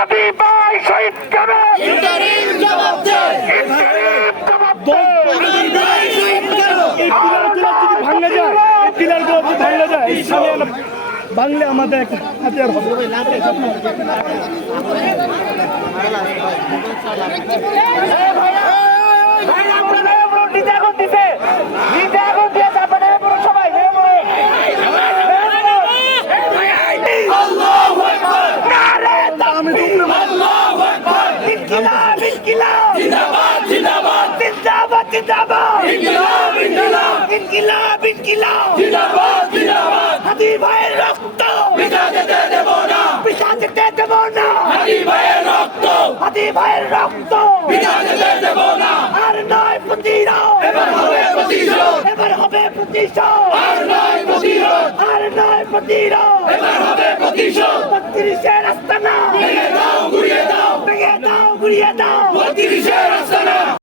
হাদি ভাই শহীদ কেন ইন্টারিম জবাব দে ইন্টারিম জবাব হাদি ভাই শহীদ কেন বাংলা আমাদের একটা হাতিয়ার হবে। ভাই আপনারা নিজে এখন দিছে নিজে এখন দিয়ে তারপরে সবাই আল্লাহু আকবার নারে তাকবীর আল্লাহু আকবার ইনকিলাব ইনকিলাব জিন্দাবাদ জিন্দাবাদ জিন্দাবাদ জিন্দাবাদ ইনকিলাব ইনকিলাব ইনকিলাব ইনকিলাব জিন্দাবাদ জিন্দাবাদ হাদি ভাইয়ের রক্ত পিতা যেতে দেব না পিতা যেতে দেব না হাদি ভাইয়ের রক্ত হাদি ভাইয়ের রক্ত পিতা যেতে দেব না আর নয় প্রতিরোধ এবার হবে প্রতিশোধ এবার হবে প্রতিশোধ আর নয় প্রতিরোধ আর নয় প্রতিরোধ এবার হবে প্রতিশোধ 32-এর আস্তানা ভেঙে দাও ঘুরিয়ে দাও ভেঙে দাও ঘুরিয়ে দাও 32-এর আস্তানা